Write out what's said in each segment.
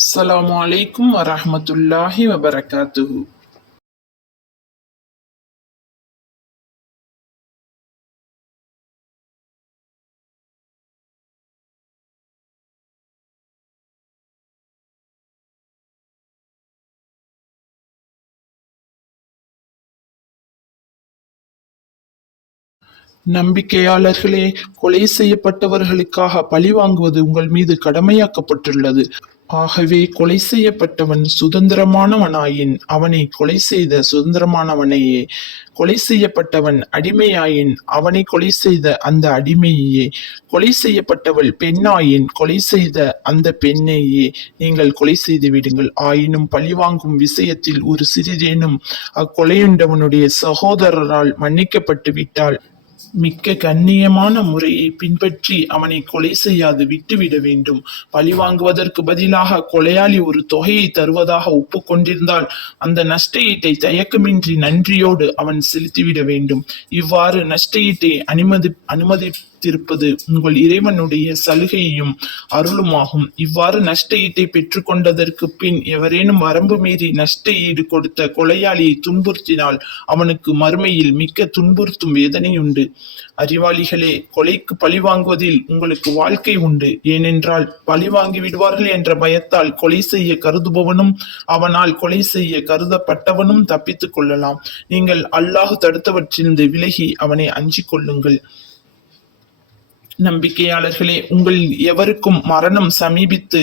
அஸ்ஸலாமு அலைக்கும் வரஹ்மத்துல்லாஹி வபரகாத்துஹு நம்பிக்கையாளர்களே கொலை செய்யப்பட்டவர்களுக்காக பழி வாங்குவது உங்கள் மீது கடமையாக்கப்பட்டுள்ளது. ஆகவே கொலை செய்யப்பட்டவன் சுதந்திரமானவனாயின் அவனை கொலை செய்த சுதந்திரமானவனையே கொலை செய்யப்பட்டவன் அடிமையாயின் அவனை கொலை செய்த அந்த அடிமையே கொலை செய்யப்பட்டவள் பெண்ணாயின் கொலை செய்த அந்த பெண்ணையே நீங்கள் கொலை செய்து விடுங்கள். ஆயினும் பழிவாங்கும் விஷயத்தில் ஒரு சிறிதேனும் அக்கொலையுண்டவனுடைய சகோதரரால் மன்னிக்கப்பட்டு விட்டால் மிக்க கண்ணியமான முறையை பின்பற்றி அவனை கொலை செய்யாது விட்டுவிட வேண்டும். பழி வாங்குவதற்கு பதிலாக கொலையாளி ஒரு தொகையை தருவதாக ஒப்புக்கொண்டிருந்தால் அந்த நஷ்டஈட்டை தயக்கமின்றி நன்றியோடு அவன் செலுத்திவிட வேண்டும். இவ்வாறு நஷ்டஈட்டை அனுமதி வைத்திருப்பது உங்கள் இறைவனுடைய சலுகையும் அருளுமாகும். இவ்வாறு நஷ்ட ஈட்டை பெற்றுக்கொண்டதற்கு பின் எவரேனும் வரம்பு மீறி நஷ்ட ஈடு கொடுத்த கொலையாளியை துன்புறுத்தினால் அவனுக்கு மறுமையில் மிக்க துன்புறுத்தும் வேதனை உண்டு அறிவாளிகளே கொலைக்கு பழி வாங்குவதில் உங்களுக்கு வாழ்க்கை உண்டு. ஏனென்றால் பழி வாங்கி விடுவார்கள் என்ற பயத்தால் கொலை செய்ய கருதுபவனும் அவனால் கொலை செய்ய கருதப்பட்டவனும் தப்பித்துக் கொள்ளலாம். நீங்கள் அல்லாஹ் தடுத்தவற்றிலிருந்து விலகி அவனை அஞ்சிக் கொள்ளுங்கள். நம்பிக்கையாளர்களே உங்கள் எவருக்கும் மரணம் சமீபித்து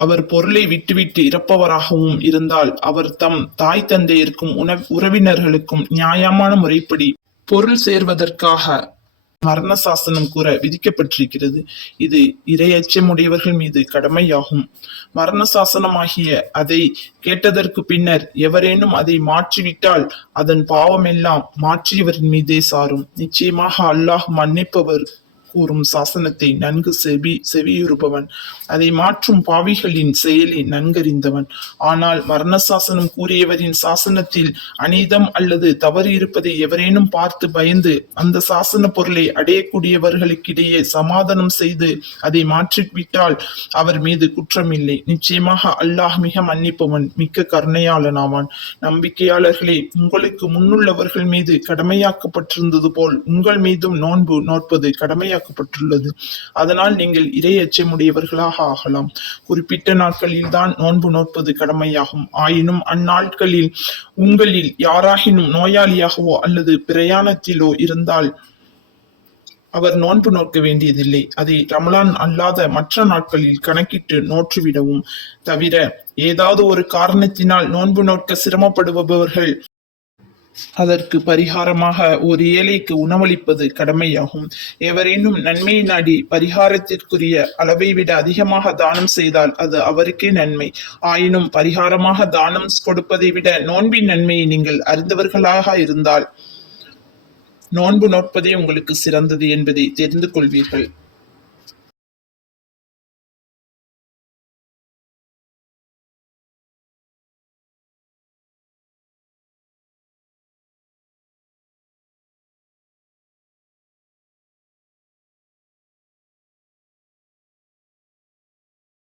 அவர் பொருளை விட்டுவிட்டு இறப்பவராகவும் இருந்தால் அவர் தம் தாய் தந்தையருக்கும் உண உறவினர்களுக்கும் நியாயமான முறைப்படி பொருள் சேர்வதற்காக மரண சாசனம் கூற விதிக்கப்பட்டிருக்கிறது. இது இரையச்சமுடையவர்கள் மீது கடமையாகும். மரண சாசனமாகிய அதை கேட்டதற்கு பின்னர் எவரேனும் அதை மாற்றிவிட்டால் அதன் பாவமெல்லாம் மாற்றியவரின் மீதே சாரும். நிச்சயமாக அல்லாஹ் மன்னிப்பவர் கூறும் சாசனத்தை நன்கு செவி செவியுறுபவன் அதை மாற்றும் பாவிகளின் செயலை நன்கறிந்தவன். ஆனால் மரண சாசனம் கூறியவரின் சாசனத்தில் அநீதம் அல்லது தவறு இருப்பதை எவரேனும் பார்த்து பயந்து அந்த சாசன பொருளை அடையக்கூடியவர்களுக்கிடையே சமாதானம் செய்து அதை மாற்றிவிட்டால் அவர் மீது குற்றமில்லை. நிச்சயமாக அல்லாஹ் மிக மன்னிப்பவன் மிக்க கருணையாளனாவான். நம்பிக்கையாளர்களே உங்களுக்கு முன்னுள்ளவர்கள் மீது கடமையாக்கப்பட்டிருந்தது போல் உங்கள் மீதும் நோன்பு நோட்பது கடமையாக்கப்பட்டுள்ளது அதனால் நீங்கள் இறை அச்சமுடையவர்களாக ஆகலாம். குறிப்பிட்ட நாட்களில் தான் நோன்பு நோற்பது கடமையாகும். ஆயினும் அந்நாட்களில் உங்களில் யாராகினும் நோயாளியாகவோ அல்லது பிரயாணத்திலோ இருந்தால் அவர் நோன்பு நோக்க வேண்டியதில்லை. அதை ரமலான் அல்லாத மற்ற நாட்களில் கணக்கிட்டு நோற்றுவிடவும் தவிர ஏதாவது ஒரு காரணத்தினால் நோன்பு நோக்க சிரமப்படுபவர்கள் அதற்கு பரிகாரமாக ஒரு ஏழைக்கு உணவளிப்பது கடமையாகும். எவரேனும் நன்மை நாடி பரிகாரத்திற்குரிய அளவை விட அதிகமாக தானம் செய்தால் அது அவருக்கே நன்மை. ஆயினும் பரிகாரமாக தானம் கொடுப்பதை விட நோன்பின் நன்மையை நீங்கள் அறிந்தவர்களாக இருந்தால் நோன்பு நோட்பதே உங்களுக்கு சிறந்தது என்பதை தெரிந்து கொள்வீர்கள்.